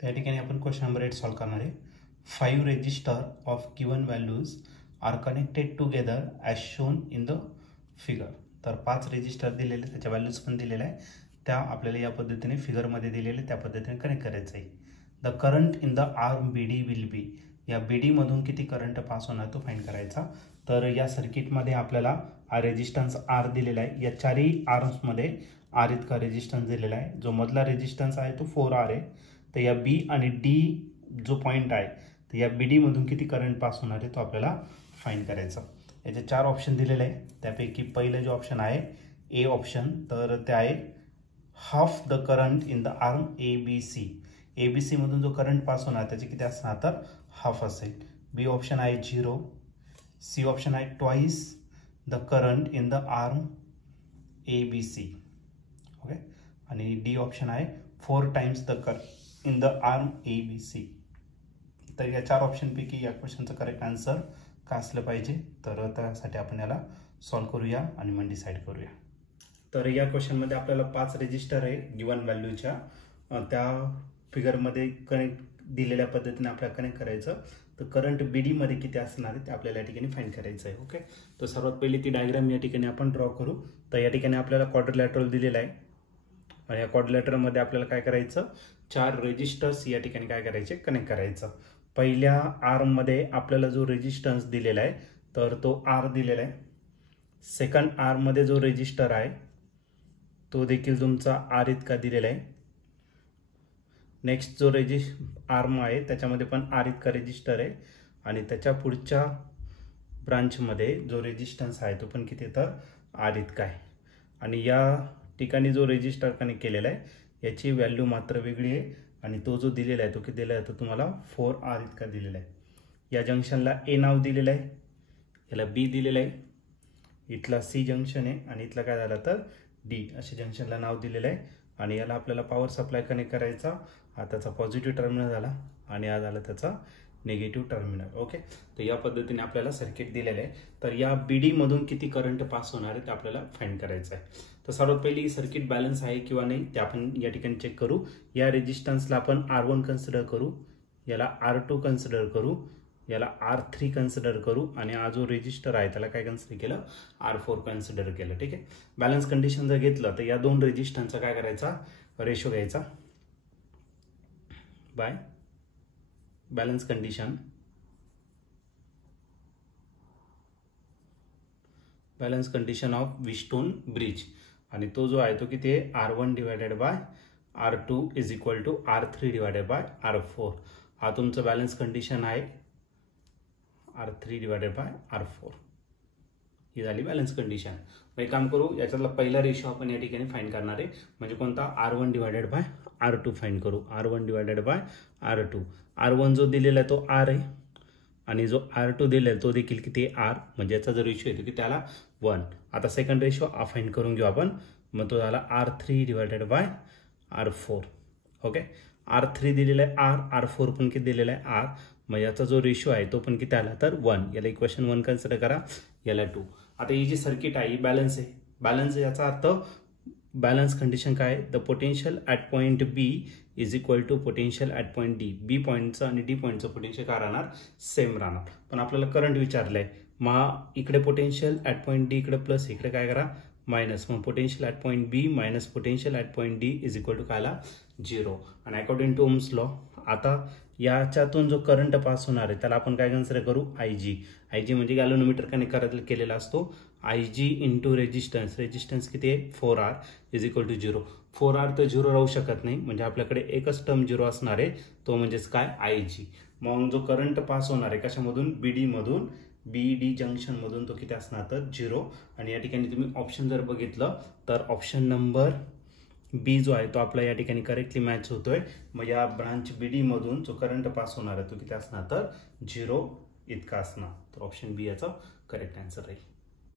त्या ठिकाणी आपण क्वेश्चन नंबर 8 सॉल्व करणार आहे. 5 resistor of given values are connected together as shown in the figure. तर 5 रेजिस्टर दिलेले, त्याच्या व्हॅल्यूज पण दिलेल्या आहे, त्या आपल्याला या पद्धतीने फिगरमध्ये दिलेले त्या पद्धतीने कनेक्ट करायचं आहे. The current in the arm B D will be. या बी डीमधून किती करंट पास होणार तो फाइंड करायचा. तर या सर्किटमध्ये आपल्याला रेजिस्टन्स आर दिलेला आहे. या चारही आर्म्समध्ये आर इतका रेजिस्टन्स दिलेला आहे. जो मधला रेजिस्टन्स आहे तो 4R आहे. तर या बी आणि डी जो पॉईंट आहे, तर या बी डीमधून किती करंट पास होणार आहे तो आपल्याला फाइंड करायचा. याचे 4 ऑप्शन दिलेले आहे. त्यापैकी पहिलं जो ऑप्शन आहे ए ऑप्शन, तर ते आहे half the current in the arm A B C. A B C मधून जो करंट पास होणार त्याचे किती असणार, तर हाफ असेल. बी ऑप्शन आहे 0. सी ऑप्शन आहे twice the current in the arm A B C. Okay. आणि डी ऑप्शन आहे 4 times the current in the arm A B C. तर या 4 ऑप्शनपैकी या क्वेश्चनचं करेक्ट आन्सर काय असलं पाहिजे, तर त्यासाठी आपण याला सॉल्व करूया आणि मग डिसाईड करूया. तर या क्वेश्चनमध्ये आपल्याला 5 रेजिस्टर आहे गिवन व्हॅल्यूच्या, त्या फिगरमध्ये कनेक्ट दिलेल्या पद्धतीने आपल्याला कनेक्ट करायचं. तर करंट बी डीमध्ये किती असणार आहे ते आपल्याला या ठिकाणी फाइंड करायचं आहे. ओके. तर सर्वात पहिली ती डायग्राम या ठिकाणी आपण ड्रॉ करू. तर या ठिकाणी आपल्याला क्वाड्रिलॅटरल दिलेला आहे आणि या क्वाड्रिलॅटरमध्ये आपल्याला काय करायचं, 4 रेजिस्टर्स या ठिकाणी काय करायचे, कनेक्ट करायचं. पहिल्या आर्ममध्ये आपल्याला जो रेजिस्टन्स दिलेला आहे तर तो आर दिलेला आहे. सेकंड आर्ममध्ये जो रेजिस्टर आहे तो देखील तुमचा आर इतका दिलेला आहे. नेक्स्ट जो आर्म आहे त्याच्यामध्ये पण आर इतका रेजिस्टर आहे आणि त्याच्या पुढच्या ब्रांचमध्ये जो रेजिस्टन्स आहे तो पण किती, तर आर इतका आहे. आणि या ठिकाणी जो रेजिस्टर कनेक्ट केलेला आहे याची व्हॅल्यू मात्र वेगळी आहे आणि तो जो दिलेला आहे तो किती दिलेला आहे, तो तुम्हाला 4R इतका दिलेला आहे. या जंक्शनला ए नाव दिलेलं आहे, याला बी दिलेलं आहे, इथला सी जंक्शन आहे आणि इथला काय झाला तर डी असे जंक्शनला नाव दिलेलं आहे. आणि याला आपल्याला पॉवर सप्लाय कनेक्ट करायचा. हा त्याचा पॉझिटिव्ह टर्मिनल झाला आणि हा झाला त्याचा निगेटिव्ह टर्मिनल. ओके. तर या पद्धतीने आपल्याला सर्किट दिलेलं आहे. तर या बी डीमधून किती करंट पास होणार आहे ते आपल्याला फाइंड करायचं आहे. तर सर्वात पहिली सर्किट बॅलन्स आहे किंवा नाही ते आपण या ठिकाणी चेक करू. या रेजिस्टन्सला आपण R1 कन्सिडर करू, याला R2 कन्सिडर करू, याला R3 कन्सिडर करू आणि हा जो रेजिस्टर आहे त्याला काय कन्सिडर केलं, R4 कन्सिडर केलं. ठीक आहे. बॅलन्स कंडिशन जर घेतलं तर या 2 रेजिस्टन्सचा काय करायचा, रेशो घ्यायचा by balance condition. Balance condition of Wheatstone bridge आणि तो जो आहे तो किती आहे, R1 divided by R2 is equal to R3 divided by R4. हा तुमचं बॅलन्स कंडिशन आहे, R3 डिवायडेड बाय R4 ही झाली बॅलन्स कंडिशन. मग एक काम करू, याच्यातला पहिला रेशो आपण या ठिकाणी फाइंड करणार आहे, म्हणजे कोणता, R1 divided by R2 find करू. R1 divided by R2. R1 जो दिलेला आहे तो R आहे आणि जो R2 दिलेला आहे तो देखील किती आहे, R. म्हणजे याचा जो रेशो येतो की त्याला 1. आता सेकंड रेशो फाइंड करून घेऊ आपण. मग तो झाला R3 divided by R4. Okay. R3 दिलेला आहे R, R4 पण किती दिलेला आहे R. मग याचा जो रेशो आहे तो पण किती आला तर 1. याला इक्वेशन 1 कन्सिडर करा, याला 2. आता ही जी सर्किट आहे ही बॅलन्स आहे. बॅलन्स याचा अर्थ बॅलन्स कंडिशन काय आहे, the potential at point B is equal to potential at point D. B पॉईंटचं आणि डी पॉईंटचं पोटेन्शियल काय राहणार, सेम राहणार. पण आपल्याला करंट विचारलं आहे, मग इकडे पोटेन्शियल ॲट पॉईंट डी इकडे प्लस, इकडे काय करा मायनस. मग potential at point B minus potential at point D is equal to काय आला 0. आणि अकॉर्डिंग टू ओम्स लॉ आता याच्यातून जो करंट पास होणार आहे त्याला आपण काय कन्सिडर करू, IG. IG म्हणजे गॅल्व्हनोमीटर कनेक्ट केलेला असतो. IG इंटू रेजिस्टन्स, रेजिस्टन्स किती आहे 4R is equal to 0. 4R तर 0 राहू शकत नाही, म्हणजे आपल्याकडे एकच टर्म 0 असणार आहे, तो म्हणजेच काय IG. मग जो करंट पास होणार आहे कशामधून, BD मधून, BD जंक्शन मधून, तो किती असणार तर 0. आणि या ठिकाणी तुम्ही ऑप्शन जर बघितलं तर ऑप्शन नंबर बी जो आहे तो आपला या ठिकाणी करेक्टली मॅच होतोय. मग या ब्रांच BD मधून जो करंट पास होणार आहे तो किती असणार तर 0 इतका असणार. तर ऑप्शन बी याचा करेक्ट आन्सर आहे.